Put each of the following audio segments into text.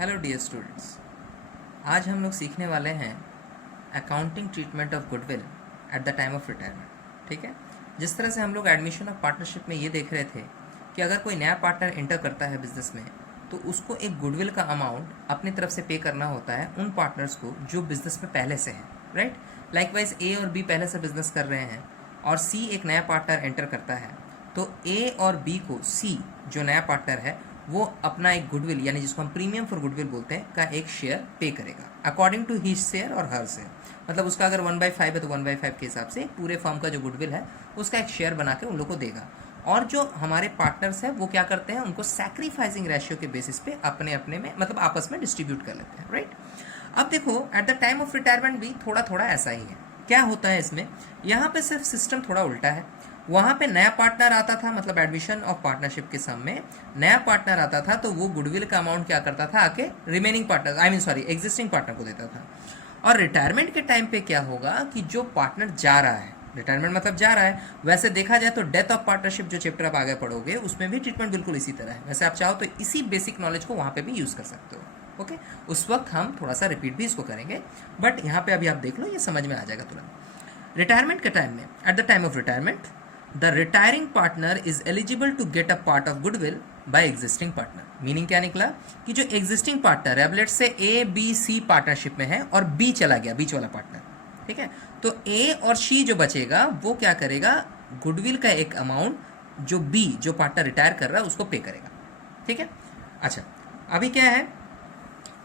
Hello dear students, आज हम लोग सीखने वाले हैं accounting treatment of goodwill eight the time of retirement. ठीक है, जिस तरह से हम लोग एडमिशन ऑफ पार्टनरशिप में ये देख रहे थे कि अगर कोई नया पार्टनर इंटर करता है बिजनेस में तो उसको एक गुडविल का अमाउंट अपनी तरफ से पे करना होता है उन पार्टनर्स को जो बिजनेस में पहले से हैं, राइट। लाइकवाइज ए और बी पहले से बिजनेस कर रहे हैं और सी एक नया पार्टनर एंटर करता है, तो ए और बी को सी जो नया पार्टनर है वो अपना एक गुडविल यानी जिसको हम प्रीमियम फॉर गुडविल बोलते हैं का एक शेयर पे करेगा अकॉर्डिंग टू हिज शेयर और हर शेयर। मतलब उसका अगर 1/5 है तो 1/5 के हिसाब से पूरे फर्म का जो गुडविल है उसका एक शेयर बना के उन लोग को देगा। और जो हमारे पार्टनर्स हैं वो क्या करते हैं, उनको सैक्रिफाइसिंग रेशियो के बेसिस पे अपने अपने में मतलब आपस में डिस्ट्रीब्यूट कर लेते हैं, राइट। अब देखो eight the time of retirement भी थोड़ा थोड़ा ऐसा ही है। क्या होता है इसमें, यहाँ पे सिर्फ सिस्टम थोड़ा उल्टा है। वहाँ पे नया पार्टनर आता था, मतलब एडमिशन ऑफ पार्टनरशिप के समय नया पार्टनर आता था तो वो गुडविल का अमाउंट क्या करता था, आके रिमेनिंग पार्टनर एग्जिस्टिंग पार्टनर को देता था। और रिटायरमेंट के टाइम पे क्या होगा कि जो पार्टनर जा रहा है, रिटायरमेंट मतलब जा रहा है, वैसे देखा जाए तो डेथ ऑफ पार्टनरशिप जो चैप्टर आप आगे पढ़ोगे उसमें भी ट्रीटमेंट बिल्कुल इसी तरह है। वैसे आप चाहो तो इसी बेसिक नॉलेज को वहाँ पे भी यूज़ कर सकते हो। ओके, उस वक्त हम थोड़ा सा रिपीट भी इसको करेंगे, बट यहाँ पे अभी आप देख लो, ये समझ में आ जाएगा तुरंत। रिटायरमेंट के टाइम में, at the time of retirement, the retiring partner is eligible to get a part of goodwill by existing partner. Meaning क्या निकला कि जो एग्जिस्टिंग पार्टनर है, अब let's say A B C partnership में है और बी चला गया, बीच वाला पार्टनर, ठीक है, तो ए और सी जो बचेगा वो क्या करेगा, गुडविल का एक अमाउंट जो बी जो पार्टनर रिटायर कर रहा है उसको पे करेगा। ठीक है, अच्छा अभी क्या है,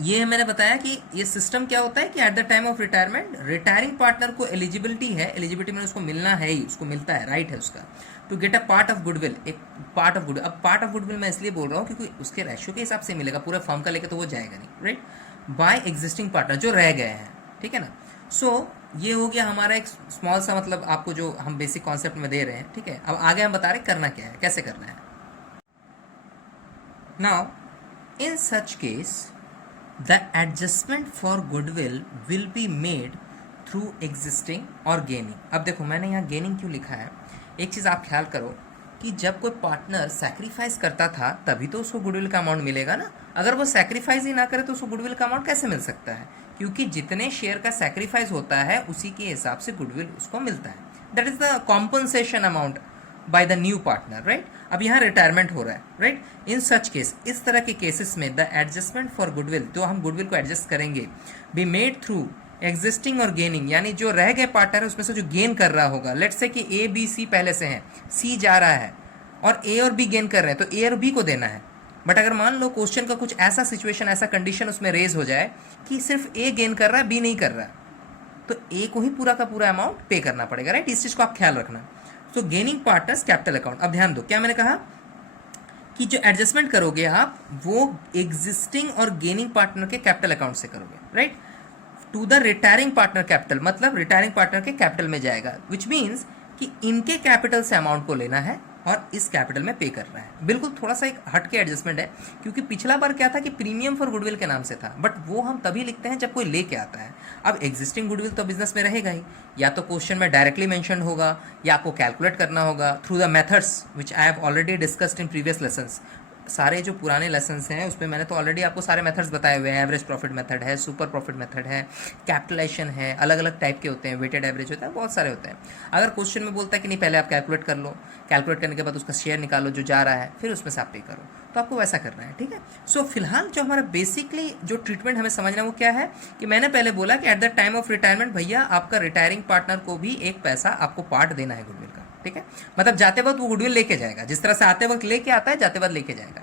ये मैंने बताया कि ये सिस्टम क्या होता है कि eight the time of retirement retiring partner को एलिजिबिलिटी है, एलिजिबिलिटी में उसको मिलना है ही, उसको मिलता है, राइट है उसका, to get a part of goodwill, एक पार्ट ऑफ गुडविल। अब पार्ट ऑफ गुडविल मैं इसलिए बोल रहा हूँ क्योंकि उसके रेशियो के हिसाब से मिलेगा, पूरे फर्म का लेके तो वो जाएगा नहीं, राइट, बाय एग्जिस्टिंग पार्टनर जो रह गए हैं। ठीक है ना, सो ये हो गया हमारा एक स्मॉल सा, मतलब आपको जो हम बेसिक कॉन्सेप्ट में दे रहे हैं। ठीक है, अब आगे हम बता रहे करना क्या है, कैसे करना है। Now in such case the adjustment for goodwill will be made through existing or gaining। अब देखो मैंने यहाँ gaining क्यों लिखा है, एक चीज़ आप ख्याल करो कि जब कोई पार्टनर सैक्रिफाइस करता था तभी तो उसको गुडविल का अमाउंट मिलेगा ना। अगर वो सैक्रिफाइस ही ना करे तो उसको गुडविल का अमाउंट कैसे मिल सकता है, क्योंकि जितने शेयर का सैक्रिफाइस होता है उसी के हिसाब से गुडविल उसको मिलता है। That is the compensation amount by the new partner, right. अब यहाँ रिटायरमेंट हो रहा है, राइट। इन सच केस, इस तरह के केसेस में द एडजस्टमेंट फॉर गुडविल, जो हम गुडविल को एडजस्ट करेंगे, बी मेड थ्रू एग्जिस्टिंग और गेनिंग, यानी जो रह गए पार्टनर है उसमें से जो गेन कर रहा होगा। लेट्स से कि ए बी सी पहले से हैं, सी जा रहा है और ए और बी गेन कर रहे हैं तो ए और बी को देना है। बट अगर मान लो क्वेश्चन का कुछ ऐसा सिचुएशन, ऐसा कंडीशन उसमें रेज हो जाए कि सिर्फ ए गेन कर रहा है, बी नहीं कर रहा है, तो ए को ही पूरा का पूरा अमाउंट पे करना पड़ेगा, राइट। इस चीज़ को आप ख्याल रखना। तो गेनिंग पार्टनर्स कैपिटल अकाउंट। अब ध्यान दो, क्या मैंने कहा कि जो एडजस्टमेंट करोगे आप वो एग्जिस्टिंग और गेनिंग पार्टनर के कैपिटल अकाउंट से करोगे, right, to the retiring partner capital, मतलब रिटायरिंग पार्टनर के कैपिटल में जाएगा, विच मीन्स कि इनके कैपिटल से अमाउंट को लेना है और इस कैपिटल में पे कर रहा है। बिल्कुल थोड़ा सा एक हटके एडजस्टमेंट है, क्योंकि पिछला बार क्या था कि प्रीमियम फॉर गुडविल के नाम से था, बट वो हम तभी लिखते हैं जब कोई लेके आता है। अब एग्जिस्टिंग गुडविल तो बिजनेस में रहेगा ही, या तो क्वेश्चन में डायरेक्टली मेंशन होगा या आपको कैलकुलेट करना होगा through the methods which I have already discussed in previous lessons. सारे जो पुराने लेसन्स हैं उसमें मैंने तो ऑलरेडी आपको सारे मेथड्स बताए हुए हैं। एवरेज प्रॉफिट मेथड है, सुपर प्रॉफिट मेथड है, कैपिटलाइजेशन है, अलग अलग टाइप के होते हैं, वेटेड एवरेज होता है, बहुत सारे होते हैं। अगर क्वेश्चन में बोलता है कि नहीं पहले आप कैलकुलेट कर लो, कैलकुलेट करने के बाद उसका शेयर निकालो जो जा रहा है, फिर उसमें से आप पे करो, तो आपको वैसा करना है। ठीक है, सो फिलहाल जो हमारा बेसिकली जो ट्रीटमेंट हमें समझना है वो क्या है कि मैंने पहले बोला कि eight the time of retirement भैया आपका रिटायरिंग पार्टनर को भी एक पैसा आपको पार्ट देना है गुडविल का। ठीक है, मतलब जाते वक्त वो गुडविल लेके जाएगा, जिस तरह से आते वक्त लेके आता है जाते वक्त लेके जाएगा।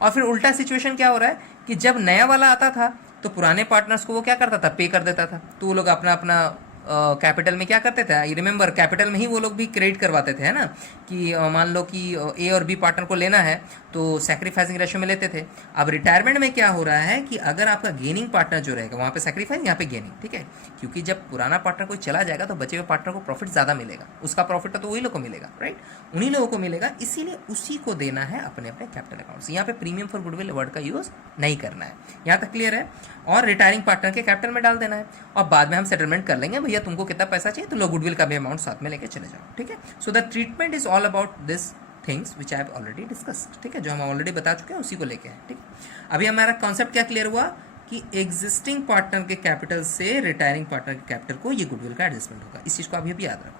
और फिर उल्टा सिचुएशन क्या हो रहा है कि जब नया वाला आता था तो पुराने पार्टनर्स को वो क्या करता था, पे कर देता था, तो वो लोग अपना अपना कैपिटल में क्या करते थे, आई रिमेंबर कैपिटल में ही वो लोग भी क्रेडिट करवाते थे, है ना, कि मान लो कि ए और बी पार्टनर को लेना है तो सैक्रिफाइसिंग रेशियो में लेते थे। अब रिटायरमेंट में क्या हो रहा है कि अगर आपका गेनिंग पार्टनर जो रहेगा वहाँ पे सैक्रिफाइस, यहाँ पे गेनिंग। ठीक है, क्योंकि जब पुराना पार्टनर कोई चला जाएगा तो बचे हुए पार्टनर को प्रॉफिट ज़्यादा मिलेगा, उसका प्रॉफिट तो वही लोग को मिलेगा, राइट, उन्हीं लोगों को मिलेगा, इसीलिए उसी को देना है अपने अपने कैपिटल अकाउंट से। यहाँ पे प्रीमियम फॉर गुडविल वर्ड का यूज़ नहीं करना है, यहाँ तक क्लियर है। और रिटायरिंग पार्टनर के कैपिटल में डाल देना है और बाद में हम सेटलमेंट कर लेंगे, भैया तुमको कितना पैसा चाहिए तो लो गुडविल का भी अमाउंट साथ में लेके चले जाओ। ठीक है, so the treatment is all about this things which I have already discussed, ठीक है, जो हम ऑलरेडी बता चुके हैं उसी को लेके हैं, ठीक है। अभी हमारा कॉन्सेप्ट क्या क्लियर हुआ कि एग्जिस्टिंग पार्टनर के कैपिटल से रिटायरिंग पार्टनर के कैपिटल को ये गुडविल का एडजस्टमेंट होगा, इस चीज़ को अभी याद रखो।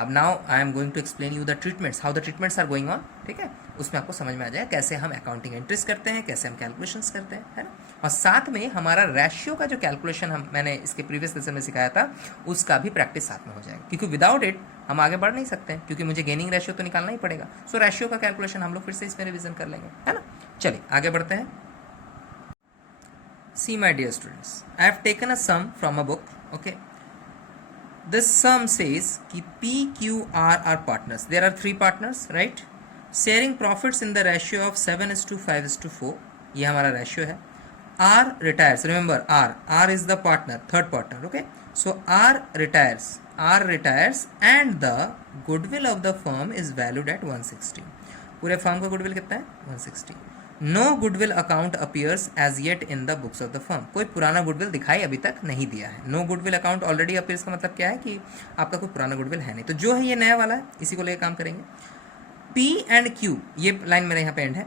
अब now I am going to explain you the treatments, how the treatments are going on, ठीक है, उसमें आपको समझ में आ जाए कैसे हम अकाउंटिंग एंट्रीज करते हैं, कैसे हम कैलकुलेशंस करते हैं, है ना। और साथ में हमारा रेशियो का जो कैलकुलेशन मैंने इसके प्रीवियस लेसन में सिखाया था उसका भी प्रैक्टिस साथ में हो जाएगा, क्योंकि विदाउट इट हम आगे बढ़ नहीं सकते हैं, क्योंकि मुझे गेनिंग रेशियो तो निकालना ही पड़ेगा। सो रेशियो का कैलकुलेशन हम लोग फिर से इसमें रिविजन कर लेंगे, है ना। चलिए आगे बढ़ते हैं। See my dear students, I have taken a sum from a book, okay. This sum says कि P, Q, R are partners. There are 3 partners, right? Sharing profits in the ratio of 7:5:4. ये हमारा ratio है. R retires. Remember R is the partner, third partner. Okay. So R retires, and the goodwill of the firm is valued at 160. पूरे firm का goodwill कितना है? 160. No goodwill account appears as yet in the books of the firm, कोई पुराना goodwill दिखाई अभी तक नहीं दिया है। No goodwill account already appears का मतलब क्या है कि आपका कोई पुराना गुडविल है नहीं, तो जो है ये नया वाला है, इसी को लेकर काम करेंगे। पी एंड क्यू, ये लाइन मेरे यहाँ पे एंड है,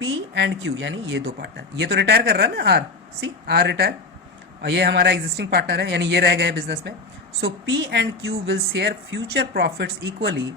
पी एंड क्यू यानी ये दो पार्टनर, ये तो रिटायर कर रहा है ना, आर सी आर रिटायर, और ये हमारा एग्जिस्टिंग पार्टनर है, यानी ये रह गए बिजनेस में। So P and Q will share future profits equally,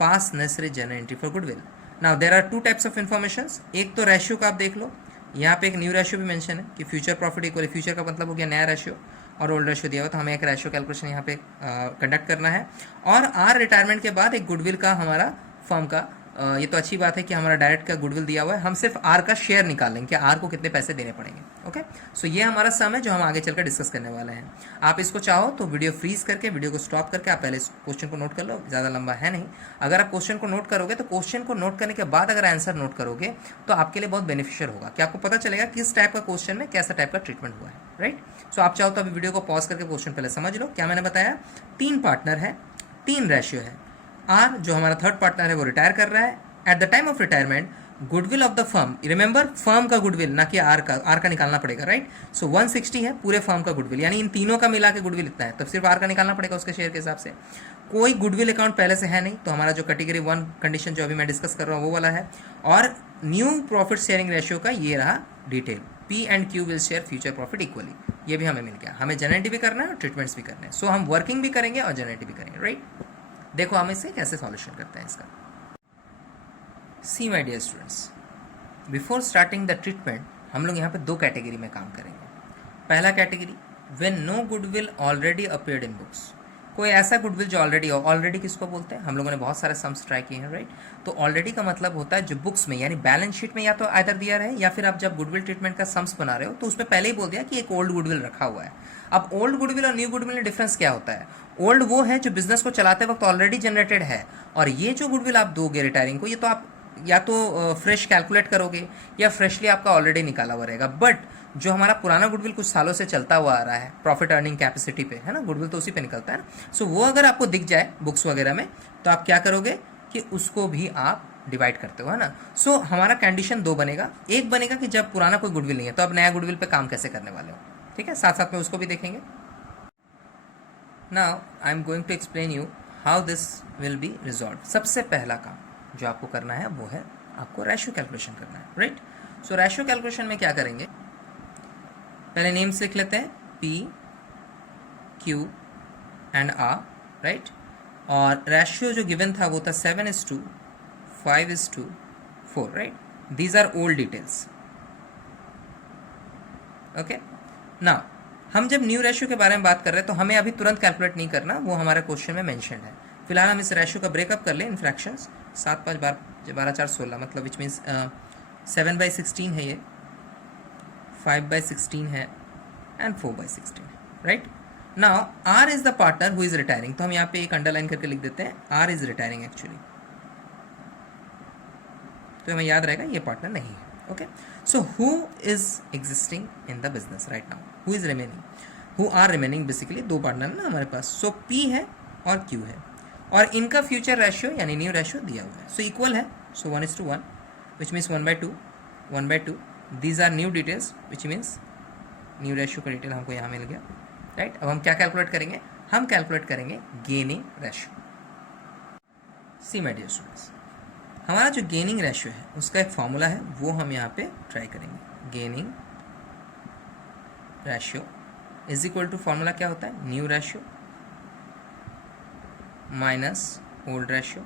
pass necessary journal entry for goodwill. Now there are 2 types of informations, एक तो रेशियो का आप देख लो, यहाँ पे एक न्यू रेशियो भी मेंशन है कि फ्यूचर प्रॉफिट इक्वली, फ्यूचर का मतलब हो गया नया रेशियो और ओल्ड रेशियो दिया हुआ, तो हमें एक रेशियो कैलकुलेशन यहाँ पे कंडक्ट करना है। और आर रिटायरमेंट के बाद एक गुडविल का हमारा फर्म का, ये तो अच्छी बात है कि हमारा डायरेक्ट का गुडविल दिया हुआ है, हम सिर्फ आर का शेयर निकाल लेंगे कि आर को कितने पैसे देने पड़ेंगे। ओके, सो ये हमारा सम है जो हम आगे चलकर डिस्कस करने वाले हैं। आप इसको चाहो तो वीडियो फ्रीज करके, वीडियो को स्टॉप करके आप पहले इस क्वेश्चन को नोट कर लो, ज़्यादा लंबा है नहीं। अगर आप क्वेश्चन को नोट करोगे तो क्वेश्चन को नोट करने के बाद अगर आंसर नोट करोगे तो आपके लिए बहुत बेनिफिशियल होगा कि आपको पता चलेगा किस टाइप का क्वेश्चन में कैसा टाइप का ट्रीटमेंट हुआ है, राइट। सो आप चाहो तो अभी वीडियो को पॉज करके क्वेश्चन पहले समझ लो। क्या मैंने बताया, 3 पार्टनर है, 3 रेशियो है। आर जो हमारा थर्ड पार्टनर है वो रिटायर कर रहा है। Eight the time of retirement goodwill of the firm, remember firm का गुडविल ना कि आर का निकालना पड़ेगा, राइट। सो 160 है पूरे फर्म का गुडविल, यानी इन तीनों का मिला के गुडविल इतना है, तो सिर्फ आर का निकालना पड़ेगा उसके शेयर के हिसाब से। कोई गुडविल अकाउंट पहले से है नहीं, तो हमारा जो कैटेगरी 1 कंडीशन जो अभी मैं डिस्कस कर रहा हूँ वो वाला है। और न्यू प्रॉफिट शेयरिंग रेशियो का ये रहा detail, P and Q will share future profit equally, ये भी हमें मिल गया। हमें जनरेटिव भी करना है और ट्रीटमेंट्स भी करने हैं, सो हम वर्किंग भी करेंगे और जनरेटिव भी करेंगे, राइट। देखो हम इसे कैसे सॉल्यूशन करते हैं इसका। See my dear students, before starting the treatment हम लोग यहाँ पे 2 कैटेगरी में काम करेंगे। पहला category, when no goodwill already appeared in books, कोई ऐसा गुडविल जो ऑलरेडी हो। ऑलरेडी किसको बोलते हैं, हम लोगों ने बहुत सारे सम्स ट्राई किए हैं, राइट। तो ऑलरेडी का मतलब होता है जो बुक्स में यानी बैलेंस शीट में या तो आइदर दिया रहे, या फिर आप जब गुडविल ट्रीटमेंट का सम्स बना रहे हो तो उसमें पहले ही बोल दिया कि एक ओल्ड गुडविल रखा हुआ है। अब ओल्ड गुडविल और न्यू गुडविल में डिफरेंस क्या होता है, ओल्ड वो है जो बिजनेस को चलाते वक्त ऑलरेडी जनरेटेड है, और ये जो गुडविल आप दोगे रिटायरिंग को, ये तो आप या तो फ्रेश कैलकुलेट करोगे या फ्रेशली आपका ऑलरेडी निकाला हुआ रहेगा। बट जो हमारा पुराना गुडविल कुछ सालों से चलता हुआ आ रहा है प्रॉफिट अर्निंग कैपेसिटी पे, है ना, गुडविल तो उसी पे निकलता है ना। सो वो अगर आपको दिख जाए बुक्स वगैरह में तो आप क्या करोगे कि उसको भी आप डिवाइड करते हो, है ना। सो हमारा कंडीशन 2 बनेगा। एक बनेगा कि जब पुराना कोई गुडविल नहीं है तो अब नया गुडविल पे काम कैसे करने वाले हो, ठीक है, साथ साथ में उसको भी देखेंगे। Now I am going to explain you how this will be resolve. सबसे पहला काम जो आपको करना है वो है आपको रेशियो कैलकुलेशन करना है, राइट। सो रेशियो कैलकुलेशन में क्या करेंगे, पहले नेम्स लिख लेते हैं, P, Q and R, right. और रेशियो जो गिवन था वो था 7:5:4, right. These are old details, okay. Now हम जब न्यू रेशियो के बारे में बात कर रहे हैं तो हमें अभी तुरंत कैलकुलेट नहीं करना, वो हमारे क्वेश्चन में मेंशन है। फिलहाल हम इस रेशियो का ब्रेकअप कर लें इन फ्रैक्शंस, 7 5 12 4 16, मतलब विच मीन्स 7/16 है ये, 5/16 है एंड 4/16 है, right. Now R is the partner who is retiring, तो हम यहाँ पे एक अंडरलाइन करके लिख देते हैं, आर इज रिटायरिंग एक्चुअली, तो हमें याद रहेगा ये पार्टनर नहीं है, okay. So who is existing in the business right now, who is remaining, who are remaining, basically 2 partner है ना हमारे पास। सो P है और Q है, और इनका फ्यूचर रेशियो यानी न्यू रेशियो दिया हुआ है, सो इक्वल है। So 1:1 which means 1/2, 1/2। These are new details which means new ratio का डिटेल हमको यहाँ मिल गया, राइट। अब हम क्या कैलकुलेट करेंगे, हम कैलकुलेट करेंगे gaining ratio. See my dear students, हमारा जो गेनिंग रेशियो है उसका एक फॉर्मूला है, वो हम यहाँ पे ट्राई करेंगे। Gaining ratio is equal to, formula क्या होता है, new ratio minus old ratio.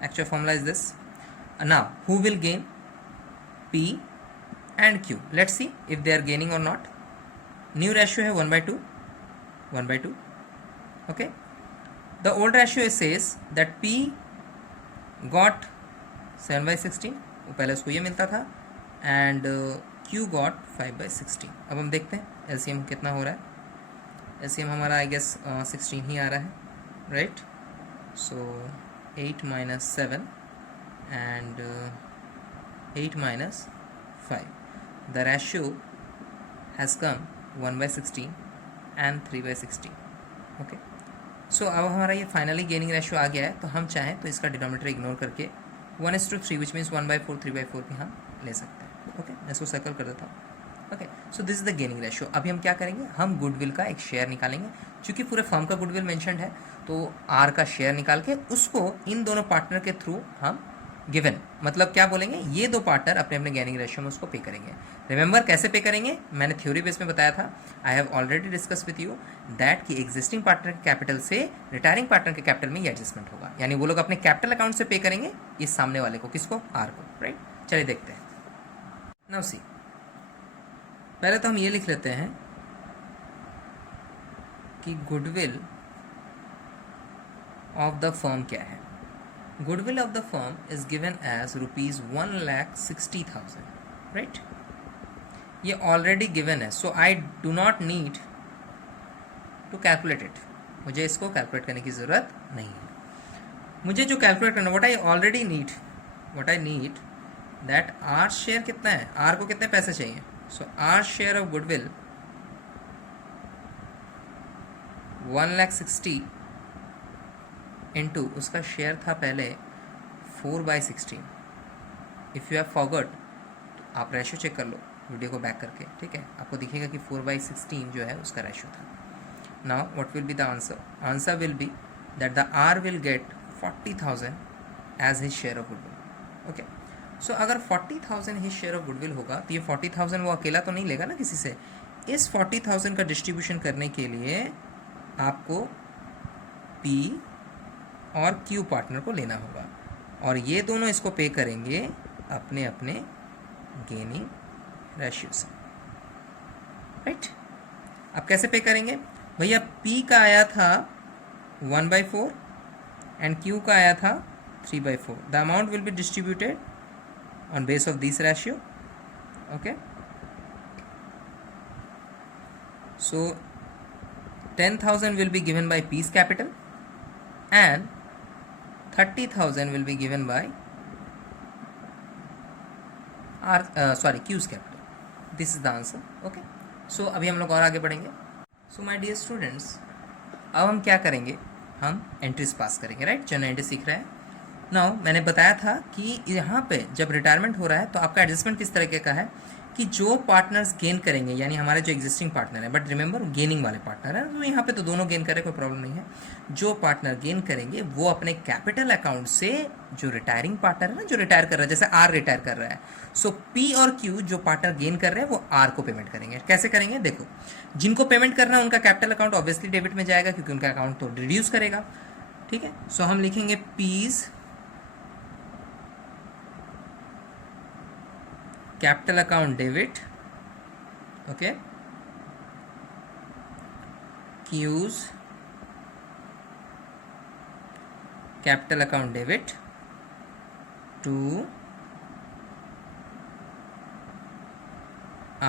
Actual formula is this. Now who will gain? P and Q. Let's see if they are gaining or not. New ratio है 1/2, 1/2. Okay. The old ratio says that P got 7/16. वो पहले उसको ये मिलता था, and Q got 5/16. अब हम देखते हैं LCM कितना हो रहा है। LCM हमारा I guess 16 ही आ रहा है, right? So 8 minus 7 and 8 minus 5. The ratio has come 1/16 and 3/16. Okay. So अब हमारा ये फाइनली गेनिंग रेशियो आ गया है, तो हम चाहें तो इसका डिनोमिनेटर इग्नोर करके 1:3 विच मीन्स 1/4 3/4 भी हम ले सकते हैं। ओके, मैं इसको सर्कल कर देता हूँ। Okay, so this is the gaining ratio. अभी हम क्या करेंगे, हम गुडविल का एक शेयर निकालेंगे। क्योंकि पूरे फर्म का गुडविल मेंशन्ड है, तो आर का शेयर निकाल के उसको इन दोनों पार्टनर के थ्रू हम गिवन, मतलब क्या बोलेंगे, ये दो पार्टनर अपने अपने गेनिंग रेशियो में उसको पे करेंगे। रिमेंबर कैसे पे करेंगे, मैंने थ्योरी बेस में बताया था। I have already discuss with you that कि एग्जिस्टिंग पार्टनर के कैपिटल से रिटायरिंग पार्टनर के कैपिटल में ये एडजस्टमेंट होगा, यानी वो लोग अपने कैपिटल अकाउंट से पे करेंगे इस सामने वाले को, किसको, आर को, राइट। चलिए देखते हैं। नाउ सी, पहले तो हम ये लिख लेते हैं कि गुडविल ऑफ द फर्म क्या है। Goodwill of the firm is given as ₹1,60,000, right. ये ऑलरेडी गिवन है, so I do not need to calculate it. मुझे इसको कैलकुलेट करने की ज़रूरत नहीं है। मुझे जो कैलकुलेट करना, what I already need, what I need that R share कितना है, आर को कितने पैसे चाहिए। So R share of goodwill 1,60,000 into उसका शेयर था पहले 4/16। इफ़ यू हैव फॉरगॉट तो आप रेशियो चेक कर लो वीडियो को बैक करके, ठीक है, आपको दिखेगा कि 4/16 जो है उसका रेशियो था। Now what will be the answer, answer will be that the R will get 40,000 as his share of goodwill. Okay, so अगर 40,000 हिज शेयर ऑफ गुडविल होगा तो ये 40,000 वो अकेला तो नहीं लेगा ना किसी से। इस 40,000 का डिस्ट्रीब्यूशन करने के लिए आपको पी और क्यू पार्टनर को लेना होगा, और ये दोनों इसको पे करेंगे अपने अपने गेनिंग रेशियो से, राइट। अब कैसे पे करेंगे भैया, पी का आया था 1/4 एंड क्यू का आया था 3/4। The amount will be distributed on base of this ratio. Okay, so 10,000 will be given by P's capital and 30,000 will be given by Q's capital. This is the answer. Okay, so अभी हम लोग और आगे बढ़ेंगे। So my dear students, अब हम क्या करेंगे, हम एंट्रीज पास करेंगे, राइट। जनरल एंट्री सीख रहे हैं। नाउ मैंने बताया था कि यहाँ पे जब रिटायरमेंट हो रहा है तो आपका एडजस्टमेंट किस तरीके का है कि जो पार्टनर्स गेन करेंगे, यानी हमारे जो एग्जिस्टिंग पार्टनर है, बट रिमेंबर गेनिंग वाले पार्टनर है, तो यहाँ पे तो दोनों गेन करें, कोई प्रॉब्लम नहीं है। जो पार्टनर गेन करेंगे वो अपने कैपिटल अकाउंट से जो रिटायरिंग पार्टनर है ना, जो रिटायर कर रहा है, जैसे आर रिटायर कर रहा है, सो पी और क्यू जो पार्टनर गेन कर रहे हैं वो आर को पेमेंट करेंगे। कैसे करेंगे, देखो, जिनको पेमेंट करना है उनका कैपिटल अकाउंट ऑब्वियसली डेबिट में जाएगा क्योंकि उनका अकाउंट तो रिड्यूस करेगा, ठीक है। सो हम लिखेंगे Ps capital account debit, okay, Q's capital account debit to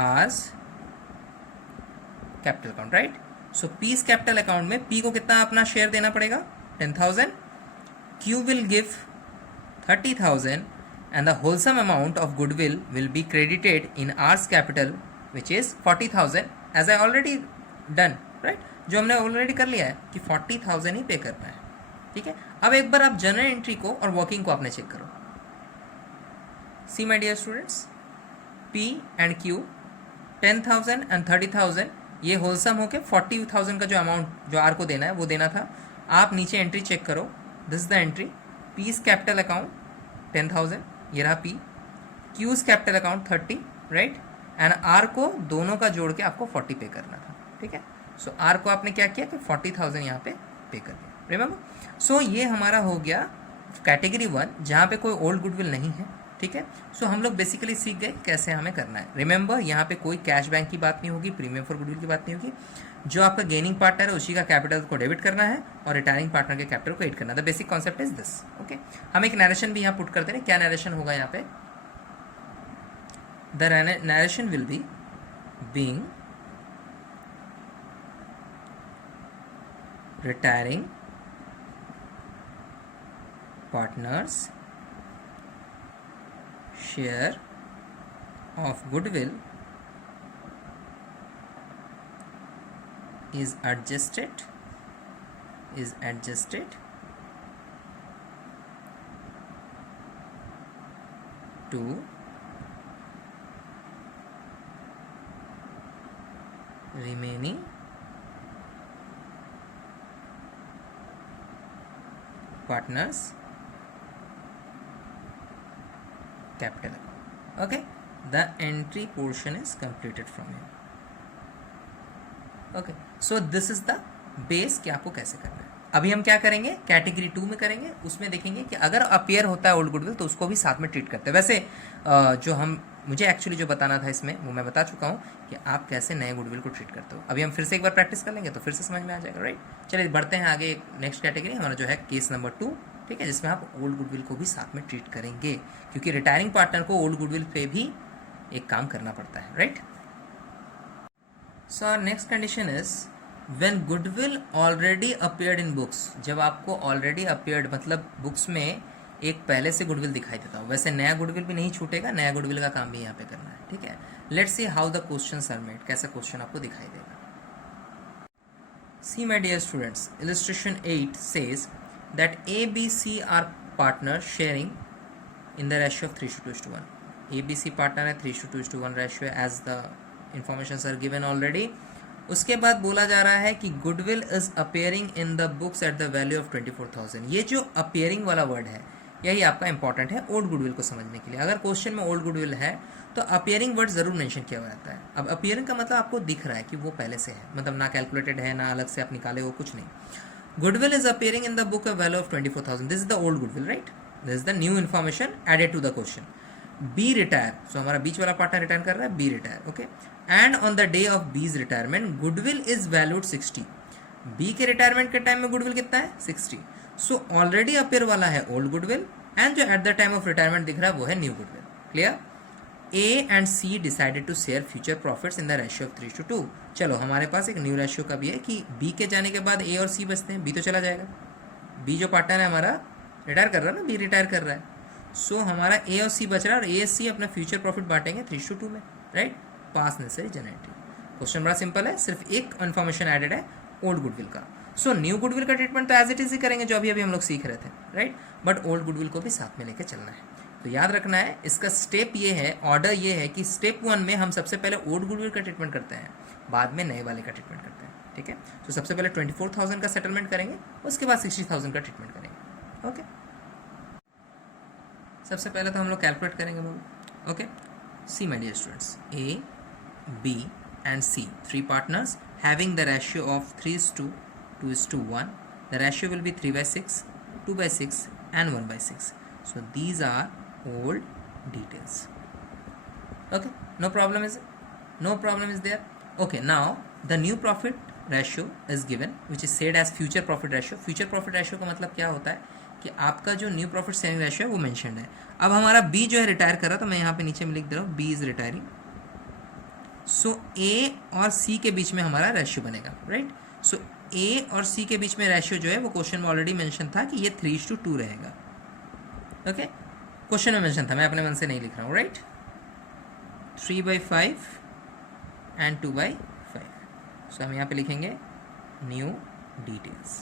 R's capital account, right? So P's capital account में P को कितना अपना शेयर देना पड़ेगा, 10,000, Q will give 30,000 and the wholesome amount of goodwill will be credited in R's capital which is 40,000 as I already done, right, जो हमने already कर लिया है कि 40,000 ही पे करना है, ठीक है। अब एक बार आप जनरल एंट्री को और वर्किंग को आपने चेक करो। See my dear students, P and Q 10,000 and 30,000 ये होलसम होके 40,000 का जो अमाउंट जो आर को देना है वो देना था। आप नीचे एंट्री चेक करो, this is the entry, P's capital account 10,000, ये रहा P, Q's capital account 30, right, and R को दोनों का जोड़ के आपको 40 पे करना था, ठीक है। सो R को आपने क्या किया कि 40,000 यहाँ पे पे कर दिया, रिमेंबर। सो ये हमारा हो गया कैटेगरी 1 जहाँ पे कोई ओल्ड गुडविल नहीं है, ठीक है। सो हम लोग बेसिकली सीख गए कैसे हमें करना है। रिमेंबर यहाँ पे कोई कैश बैंक की बात नहीं होगी, प्रीमियम फॉर गुडविल की बात नहीं होगी। जो आपका गेनिंग पार्टनर है उसी का कैपिटल को डेबिट करना है और रिटायरिंग पार्टनर के कैपिटल को एड करना है। The basic concept is this, okay. हम एक नरेशन भी यहाँ पुट करते हैं, क्या नरेशन होगा यहाँ पे? The narration will be being retiring partners share of goodwill is adjusted to remaining partners capital account, okay. The entry portion is completed from here, okay. So this is the base कि आपको कैसे करना है। अभी हम क्या करेंगे, category 2 में करेंगे। उसमें देखेंगे कि अगर अपीयर होता है ओल्ड गुडविल तो उसको भी साथ में ट्रीट करते हैं। वैसे जो मुझे एक्चुअली जो बताना था इसमें वो मैं बता चुका हूँ कि आप कैसे नए गुडविल को ट्रीट करते हो। अभी हम फिर से एक बार प्रैक्टिस कर लेंगे तो फिर से समझ में आ जाएगा, राइट। चलिए बढ़ते हैं आगे। नेक्स्ट कैटेगरी हमारा जो है केस नंबर 2, ठीक है, जिसमें आप ओल्ड गुडविल को भी साथ में ट्रीट करेंगे, क्योंकि रिटायरिंग पार्टनर को ओल्ड गुडविल पे भी एक काम करना पड़ता है, right. So next condition is when goodwill already appeared in books. जब आपको ऑलरेडी अपीयर्ड मतलब बुक्स में एक पहले से गुडविल दिखाई देता हो, वैसे नया गुडविल भी नहीं छूटेगा, नया गुडविल का काम भी यहाँ पे करना है, ठीक है। Let's see how the questions are made, कैसा क्वेश्चन आपको दिखाई देगा। See my dear students, illustration 8 says that A, B, C are partner sharing in the ratio of 3:2:1। A, B, C partner है, 3:2:1 ratio as the information are given already. उसके बाद बोला जा रहा है कि goodwill is appearing in the books at the value of 24,000। ये जो अपेयरिंग वाला वर्ड है यही आपका इंपॉर्टेंट है ओल्ड गुडविल को समझने के लिए। अगर क्वेश्चन में ओल्ड गुडविल है तो अपियरिंग वर्ड जरूर मेंशन किया हुआ रहता है। अब अपियरिंग का मतलब आपको दिख रहा है कि वो पहले से है, मतलब ना कैलकुलेटेड है ना अलग से आप निकाले हो, कुछ नहीं। Goodwill is appearing in the book of value of 24,000, this is the old goodwill, right. This is the new information added to the question. B retire, so हमारा बीच वाला पार्टनर रिटायर कर रहा है, B retire, okay. And on the day of B's retirement goodwill is valued 60। B के retirement के time में goodwill कितना है, 60। सो ऑलरेडी अपेयर वाला है ओल्ड गुडविल एंड जो at the time of retirement दिख रहा है वो है new goodwill, clear. A and C decided to share future profits in the ratio of 3:2। चलो हमारे पास एक न्यू रेशियो का भी है कि बी के जाने के बाद ए और सी बचते हैं, बी तो चला जाएगा, बी जो पार्टनर है हमारा रिटायर कर रहा है ना, बी रिटायर कर रहा है। सो हमारा ए और सी बच रहा है और ए सी अपना फ्यूचर प्रॉफिट बांटेंगे 3:2 में, राइट। पास नेसेसरी जनरेटिव। क्वेश्चन बड़ा सिंपल है, सिर्फ एक इन्फॉर्मेशन एडेड है ओल्ड गुडविल का। सो न्यू गुडविल का ट्रीटमेंट तो एज इट इज ही करेंगे जो अभी हम लोग सीख रहे थे, राइट। बट ओल्ड गुडविल को भी साथ में लेके चलना है। तो याद रखना है इसका स्टेप ये है, ऑर्डर ये है कि स्टेप 1 में हम सबसे पहले ओल्ड गुडविल का ट्रीटमेंट करते हैं, बाद में नए वाले का ट्रीटमेंट करते हैं, ठीक है। तो सबसे पहले 24,000 का सेटलमेंट करेंगे, उसके बाद 60,000 का ट्रीटमेंट करेंगे, ओके। सबसे पहले तो हम लोग कैलकुलेट करेंगे, okay. See my dear students, A, B and C, 3 partners having the ratio of 3:2:1. The ratio will be 3/6, 2/6 and 1/6. So these are old details, okay. No problem is there, okay. Now the new profit ratio is given which is said as future profit ratio. Future profit ratio का मतलब क्या होता है कि आपका जो new profit sharing ratio है वो मेंशन्ड है। अब हमारा बी जो है रिटायर कर रहा, तो मैं यहाँ पे नीचे में लिख दे रहा हूँ बी इज रिटायरिंग। सो ए और सी के बीच में हमारा रेशियो बनेगा, राइट। सो ए और सी के बीच में रेशियो जो है वो क्वेश्चन में ऑलरेडी मेंशन था कि ये 3:2 रहेगा, ओके। क्वेश्चन में मेंशन था, मैं अपने मन से नहीं लिख रहा हूँ, राइट। 3/5 एंड 2/5। सो हम यहाँ पे लिखेंगे new details,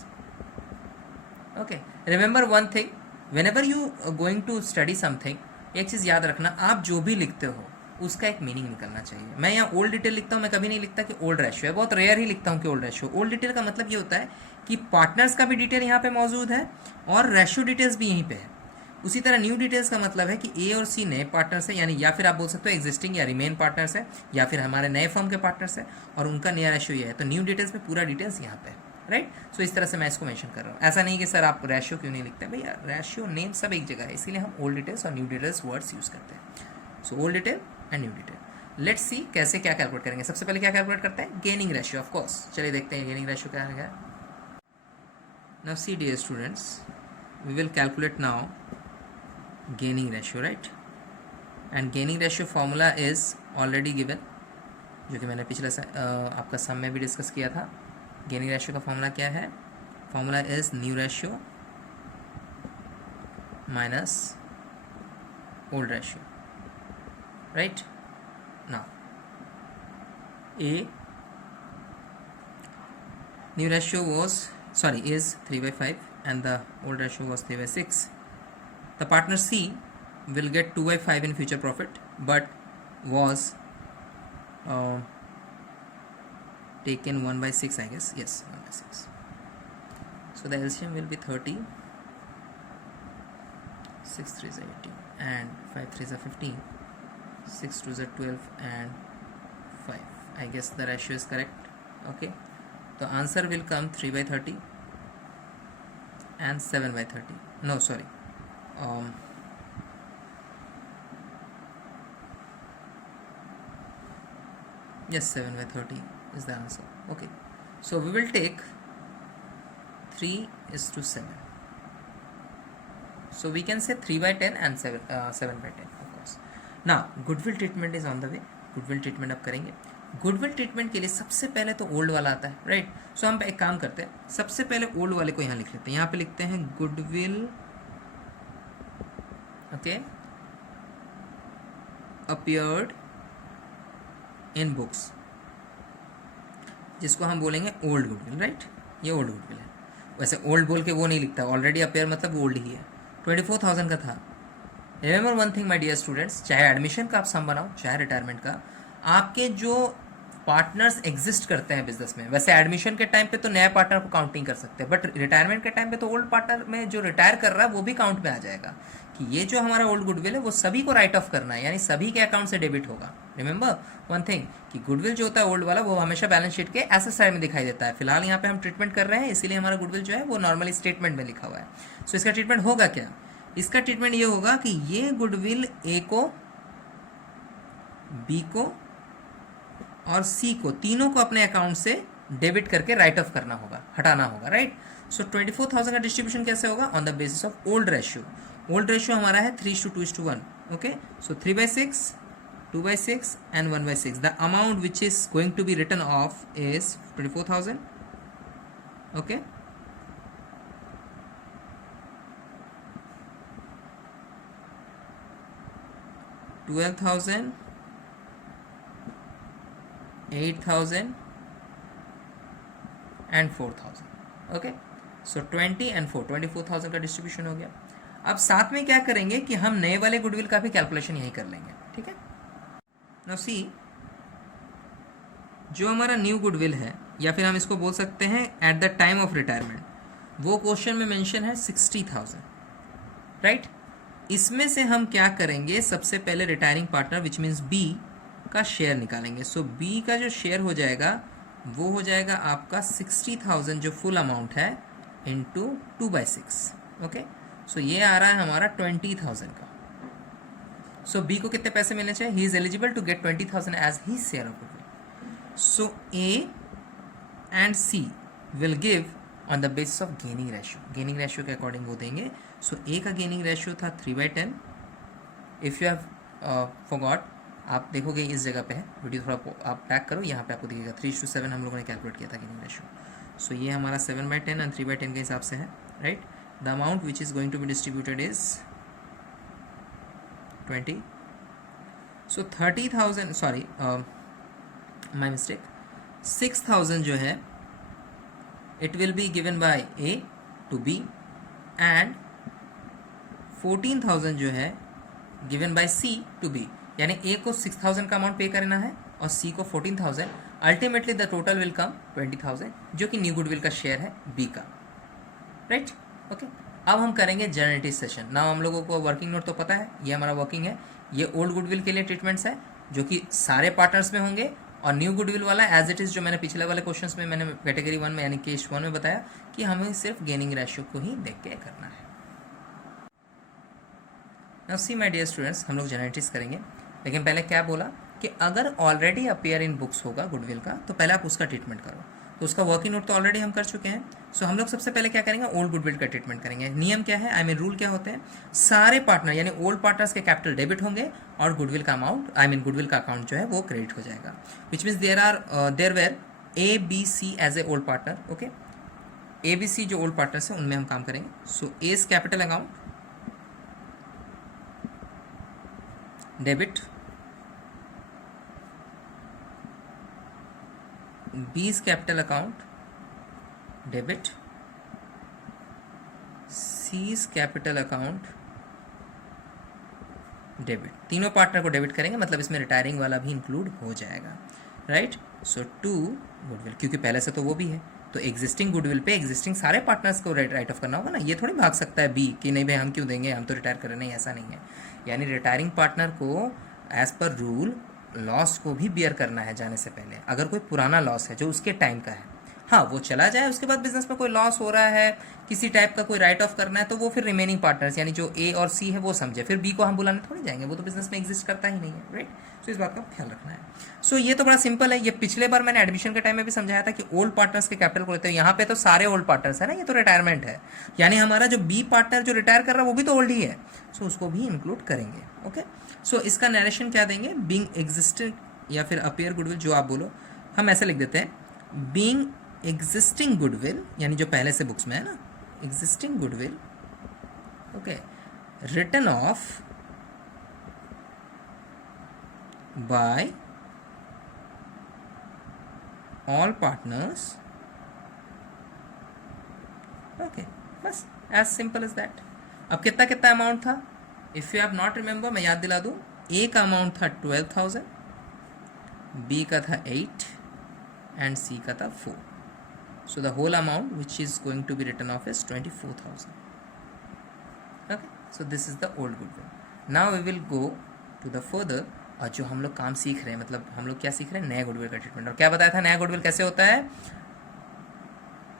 okay. Remember one thing, whenever you going to study something, एक चीज़ याद रखना, आप जो भी लिखते हो उसका एक मीनिंग निकलना चाहिए। मैं यहाँ ओल्ड डिटेल लिखता हूँ, मैं कभी नहीं लिखता कि ओल्ड रेशियो है, बहुत रेयर ही लिखता हूँ कि ओल्ड रेशियो। ओल्ड डिटेल का मतलब ये होता है कि पार्टनर्स का भी डिटेल यहाँ पे मौजूद है और रेशियो डिटेल्स भी यहीं पे है। उसी तरह न्यू डिटेल्स का मतलब है कि ए और सी नए पार्टनर्स है, यानी या फिर आप बोल सकते हो एग्जिस्टिंग या रिमेन पार्टनर्स है, या फिर हमारे नए फर्म के पार्टनर्स है और उनका नया रेशियो ये है। तो न्यू डिटेल्स में पूरा डिटेल्स यहाँ पे है, राइट। सो इस तरह से मैं इसको मेंशन कर रहा हूँ। ऐसा नहीं कि सर आप रेशियो क्यों नहीं लिखते, भैया रेशियो नेम सब एक जगह है, इसीलिए हम ओल्ड डिटेल्स और न्यू डिटेल्स वर्ड्स यूज करते हैं। So old detail and new detail. Let's see कैसे क्या कैलकुलेट करेंगे। सबसे पहले क्या कैलकुलेट करते हैं, गेनिंग रेशियो, ऑफ कोर्स। चलिए देखते हैं गेनिंग रेशियो क्या है। Now see dear students, we will calculate now gaining ratio, right? And gaining ratio formula is already given, जो कि मैंने पिछले आपका सम में भी डिस्कस किया था। गेनिंग रेशियो का फॉर्मूला क्या है, formula is new ratio minus old ratio, right. Now a new ratio is 3/5 and the old ratio was 3/6. The partner C will get 2/5 in future profit, but was taken 1/6, I guess. Yes, 1/6. So the LCM will be 30, 6 3s are 18, and 5 3s are 15, 6 2s are 12, and 5. I guess the ratio is correct. Okay. The answer will come 3/30 and 7/30. No, sorry. Yes, 7/30 is the answer. Okay, so we will take 3:7. So we can say 3/10 and 7/10, of course. Now goodwill treatment is on the way. Goodwill treatment अब करेंगे। Goodwill treatment के लिए सबसे पहले तो old वाला आता है, राइट। सो हम एक काम करते हैं, सबसे पहले ओल्ड वाले को यहाँ लिख लेते हैं। यहाँ पे लिखते हैं goodwill, okay, appeared in books, जिसको हम बोलेंगे ओल्ड गुडविल, राइट। ये ओल्ड गुडविल है। वैसे ओल्ड बोल के वो नहीं लिखता, ऑलरेडी अपीयर मतलब ओल्ड ही है। 24,000 का था। Remember one thing my dear students, चाहे एडमिशन का आप सम बनाओ चाहे रिटायरमेंट का, आपके जो पार्टनर्स एग्जिस्ट करते हैं बिजनेस में, वैसे एडमिशन के टाइम पे तो नया पार्टनर को काउंटिंग कर सकते हैं, बट रिटायरमेंट के टाइम पे तो ओल्ड पार्टनर में जो रिटायर कर रहा है वो भी काउंट में आ जाएगा कि ये जो हमारा ओल्ड गुडविल है वो सभी को राइट ऑफ करना है, यानी सभी के अकाउंट से डेबिट होगा। रिमेंबर वन थिंग कि गुडविल जो होता है ओल्ड वाला वो हमेशा बैलेंस शीट के एसेट साइड में दिखाई देता है। फिलहाल यहाँ पे हम ट्रीटमेंट कर रहे हैं, इसीलिए हमारा गुडविल जो है वो नॉर्मली स्टेटमेंट में लिखा हुआ है। सो इसका ट्रीटमेंट होगा क्या, इसका ट्रीटमेंट ये होगा कि ये गुडविल ए को, बी को और सी को, तीनों को अपने अकाउंट से डेबिट करके राइट ऑफ करना होगा, हटाना होगा, राइट। सो 24,000 का डिस्ट्रीब्यूशन कैसे होगा, on the basis of old ratio. Old ratio हमारा है 3:2:1, okay. So 3/6, 2/6 and 1/6. The amount which is going to be written off is 24,000, okay. $12,000, 8,000 and 4,000, okay. So 20 and 4, 24,000 का डिस्ट्रीब्यूशन हो गया। अब साथ में क्या करेंगे कि हम नए वाले गुडविल का भी कैलकुलेशन यही कर लेंगे, ठीक है। नाउ सी, जो हमारा न्यू गुडविल है, या फिर हम इसको बोल सकते हैं eight the time of retirement, वो क्वेश्चन में मेंशन है 60,000, राइट। इसमें से हम क्या करेंगे, सबसे पहले retiring partner which means B का शेयर निकालेंगे। सो बी का जो शेयर हो जाएगा वो हो जाएगा आपका 60,000 जो फुल अमाउंट है इंटू 2/6, ओके। सो ये आ रहा है हमारा 20,000 का। सो बी को कितने पैसे मिलने चाहिए, he is eligible to get 20,000 as he share of goodwill. So A and C will give on the basis of gaining ratio, gaining ratio के अकॉर्डिंग वो देंगे। सो ए का गेनिंग रेशियो था 3/10। इफ़ यू हैव फॉरगॉट, आप देखोगे इस जगह पे है, वीडियो थोड़ा आप बैक करो, यहाँ पे आपको दिखेगा 3:7 हम लोगों ने कैलकुलेट किया था गेनिंग रेशियो। सो ये हमारा 7/10 एंड 3/10 के हिसाब से है, right. The amount which is going to be distributed is 20। So 30,000, sorry my mistake, 6,000 जो है it will be given by A to B and 14,000 जो है given by C to B, यानी ए को 6,000 का अमाउंट पे करना है और सी को 14,000। Ultimately the total will come 20,000 जो कि न्यू गुडविल का शेयर है बी का, राइट, ओके। अब हम करेंगे जनरलाइजेशन। नाउ हम लोगों को वर्किंग नोट तो पता है, ये हमारा वर्किंग है। ये ओल्ड गुडविल के लिए ट्रीटमेंट्स है जो कि सारे पार्टनर्स में होंगे, और न्यू गुडविल वाला एज इट इज़ जो मैंने पिछले वाले क्वेश्चंस में मैंने कैटेगरी 1 में यानी केस 1 में बताया कि हमें सिर्फ गेनिंग रेशियो को ही देख के करना है। Now see my dear students, हम लोग जनरलाइज करेंगे, लेकिन पहले क्या बोला कि अगर ऑलरेडी अपीयर इन बुक्स होगा गुडविल का तो पहले आप उसका ट्रीटमेंट करो। तो उसका वर्किंग नोट तो ऑलरेडी हम कर चुके हैं। सो हम लोग सबसे पहले क्या करेंगे, ओल्ड गुडविल का ट्रीटमेंट करेंगे। नियम क्या है, आई मीन रूल क्या होते हैं, सारे पार्टनर यानी ओल्ड पार्टनर्स के कैपिटल डेबिट होंगे और गुडविल का अमाउंट आई मीन गुडविल का अकाउंट जो है वो क्रेडिट हो जाएगा। Which means there were A B C as a old partner. Okay, A B C जो ओल्ड पार्टनर्स है उनमें हम काम करेंगे। So A's capital account debit, B's capital account debit, C's capital account debit. तीनों partner को debit करेंगे, मतलब इसमें रिटायरिंग वाला भी इंक्लूड हो जाएगा, राइट। सो टू गुडविल, क्योंकि पहले से तो वो भी है, तो एग्जिस्टिंग गुडविल पे एग्जिस्टिंग सारे पार्टनर्स को राइट ऑफ करना होगा ना। ये थोड़ी भाग सकता है बी कि नहीं भाई हम क्यों देंगे, हम तो रिटायर करें, नहीं ऐसा नहीं है। यानी रिटायरिंग पार्टनर को एज पर रूल लॉस को भी बियर करना है जाने से पहले। अगर कोई पुराना लॉस है जो उसके टाइम का है, हाँ वो चला जाए, उसके बाद बिजनेस में कोई लॉस हो रहा है, किसी टाइप का कोई राइट ऑफ करना है, तो वो फिर रिमेनिंग पार्टनर्स यानी जो ए और सी है वो समझे, फिर बी को हम बुलाने थोड़ी जाएंगे, वो तो बिजनेस में एग्जिस्ट करता ही नहीं है, राइट। सो इस बात का ख्याल रखना है। सो ये तो बड़ा सिंपल है। ये पिछले बार मैंने एडमिशन के टाइम में भी समझाया था कि ओल्ड पार्टनर्स के कैपिटल को लेते हैं। यहाँ पे तो सारे ओल्ड पार्टनर्स है ना, ये तो रिटायरमेंट है, यानी हमारा जो बी पार्टनर जो रिटायर कर रहा है वो भी तो ओल्ड ही है। सो उसको भी इंक्लूड करेंगे। ओके, सो इसका नरेशन क्या देंगे, बीइंग एग्जिस्टिंग या फिर अपीयर गुडविल, जो आप बोलो। हम ऐसे लिख देते हैं बीइंग एग्जिस्टिंग गुडविल, यानी जो पहले से बुक्स में है ना, existing goodwill, okay, written off by all partners. Okay, बस एज सिंपल एज दैट। अब कितना कितना अमाउंट था, if you have not remember मैं याद दिला दूं। ए का अमाउंट था 12,000, बी का था 8 एंड सी का था 4। So the whole amount which is going to be written off is 24,000. Okay, so this is the old goodwill. Now we will go to the further। और जो हम लोग काम सीख रहे हैं, मतलब हम लोग क्या सीख रहे हैं, नया गुडविल का ट्रीटमेंट। और क्या बताया था नया गुडविल कैसे होता है,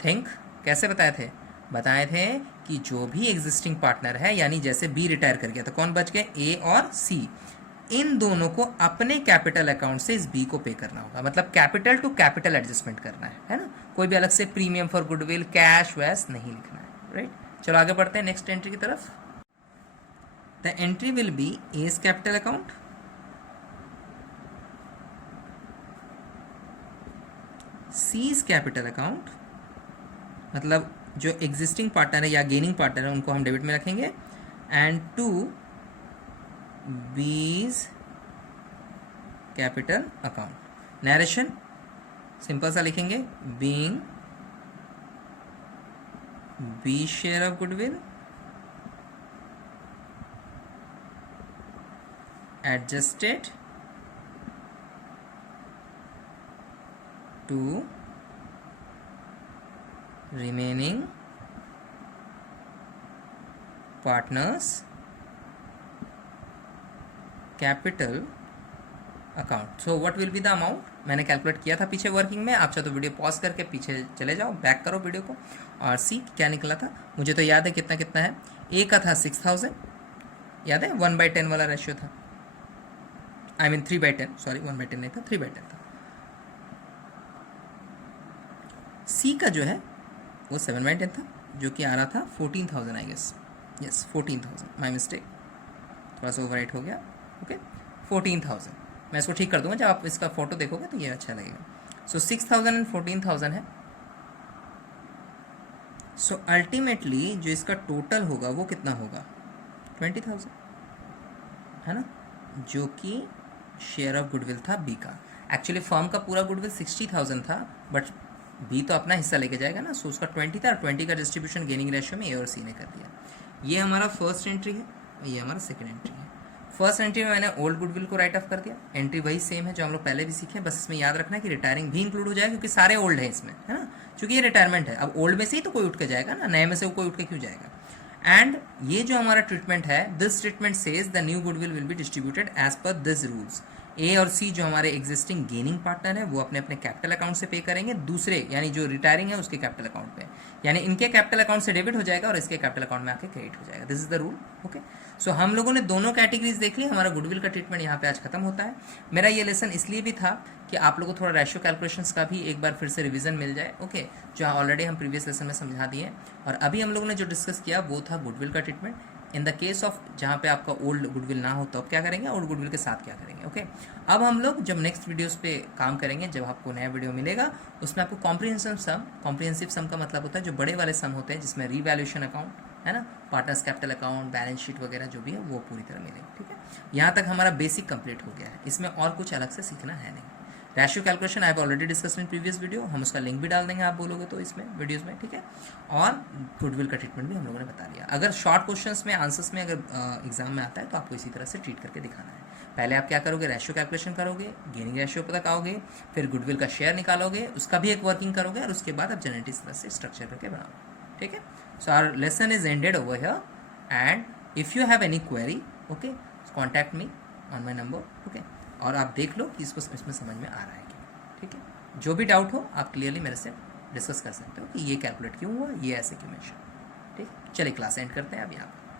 थिंक कैसे बताए थे कि जो भी एग्जिस्टिंग पार्टनर है, यानी जैसे बी रिटायर कर गया तो कौन बच गए, ए और सी, इन दोनों को अपने कैपिटल अकाउंट से इस बी को पे करना होगा। मतलब कैपिटल टू कैपिटल एडजस्टमेंट करना है ना। कोई भी अलग से प्रीमियम फॉर गुडविल, कैश वैश नहीं लिखना है, राइट। चलो आगे बढ़ते हैं नेक्स्ट एंट्री की तरफ। The entry will be as capital account, C's capital account, मतलब जो एग्जिस्टिंग पार्टनर है या गेनिंग पार्टनर है उनको हम डेबिट में रखेंगे, and to B's capital account. Narration simple सा लिखेंगे, being B share of goodwill adjusted to remaining partners capital account. So what will be the amount, मैंने कैलकुलेट किया था पीछे वर्किंग में। आप चाहे तो वीडियो पॉज करके पीछे चले जाओ, बैक करो वीडियो को और सी क्या निकला था। मुझे तो याद है कितना कितना है। ए का था 6,000, याद है 1/10 वाला रेशियो था, आई मीन 3/10, सॉरी 1/10 नहीं था, 3/10 था। सी का जो है वो 7/10 था, जो कि आ रहा था 14,000 I guess, yes 14,000, my mistake, थोड़ा सा ओवरराइट हो गया। ओके 14,000, मैं इसको ठीक कर दूंगा, जब आप इसका फोटो देखोगे तो ये अच्छा लगेगा। सो 6,000 एंड 14,000 है। सो अल्टीमेटली जो इसका टोटल होगा वो कितना होगा, 20,000 है ना, जो कि शेयर ऑफ गुडविल था बी का। एक्चुअली फर्म का पूरा गुडविल 60,000 था, बट बी तो अपना हिस्सा लेके जाएगा ना, सो उसका 20 था और 20 का डिस्ट्रीब्यूशन गेनिंग रेशियो में ए और सी ने कर दिया। ये हमारा फर्स्ट एंट्री है, ये हमारा सेकेंड एंट्री है। फर्स्ट एंट्री में मैंने ओल्ड गुडविल को राइट ऑफ कर दिया, एंट्री वही सेम है जो हम लोग पहले भी सीखे, बस इसमें याद रखना है कि रिटायरिंग भी इंक्लूड हो जाएगा क्योंकि सारे ओल्ड है इसमें, है ना, क्योंकि ये रिटायरमेंट है। अब ओल्ड में से ही तो कोई उठ के जाएगा ना, नए में से कोई उठ के क्यों जाएगा। एंड ये जो हमारा ट्रीटमेंट है, this treatment says the new goodwill will be distributed as per this rules. A और सी जो हमारे एग्जिस्टिंग गेनिंग पार्टनर है वो अपने अपने कैपिटल अकाउंट से पे करेंगे, दूसरे यानी जो रिटायरिंग है उसके कैपिटल अकाउंट पे, यानी इनके कैपिटल अकाउंट से डेबिट हो जाएगा और इसके कैपिटल अकाउंट में आके क्रेडिट हो जाएगा। This is the rule. Okay, so हम लोगों ने दोनों कैटेगरीज देख ली। हमारा गुडविल का ट्रीटमेंट यहाँ पे आज खत्म होता है। मेरा ये लेसन इसलिए भी था कि आप लोगों को थोड़ा रेशियो कैलकुलेशंस का भी एक बार फिर से रिवीजन मिल जाए। ओके, जो ऑलरेडी हम प्रीवियस लेसन में समझा दिए, और अभी हम लोगों ने जो डिस्कस किया वो था गुडविल का treatment. In the case of जहाँ पे आपका ओल्ड गुडविल ना हो तो अब क्या करेंगे, ओल्ड गुडविल के साथ क्या करेंगे। ओके, अब हम लोग जब नेक्स्ट वीडियोस पे काम करेंगे, जब आपको नया वीडियो मिलेगा उसमें आपको कॉम्प्रिहेंसिव सम का मतलब होता है जो बड़े वाले सम होते हैं जिसमें रीवैल्यूएशन अकाउंट है ना, partners capital account, balance sheet वगैरह जो भी है वो पूरी तरह मिलेगी। ठीक है, यहाँ तक हमारा बेसिक कंप्लीट हो गया है, इसमें और कुछ अलग से सीखना है नहीं। Ratio calculation I have already discussed in previous video, हम उसका लिंक भी डाल देंगे आप बोलोगे तो इसमें वीडियोस में। ठीक है, और गुडविल का ट्रीटमेंट भी हम लोगों ने बता दिया। अगर शॉर्ट क्वेश्चंस में आंसर्स में अगर एग्जाम में आता है तो आपको इसी तरह से ट्रीट करके दिखाना है। पहले आप क्या करोगे, रेशियो कैलकुलेशन करोगे, गेनिंग रेशियो तक आओगे, फिर गुडविल का शेयर निकालोगे, उसका भी एक वर्किंग करोगे, और उसके बाद आप जेनेटिक तरह से स्ट्रक्चर करके बनाओगे। ठीक है, so our lesson is ended over here, and if you have any query, okay, contact me on my number. Okay, और आप देख लो कि इसको इसमें समझ में आ रहा है क्या। ठीक है, जो भी डाउट हो आप क्लियरली मेरे से डिस्कस कर सकते हो कि ये कैलकुलेट क्यों हुआ, ये ऐसे क्यों मेंशन। ठीक, चलिए क्लास एंड करते हैं अब यहाँ पर।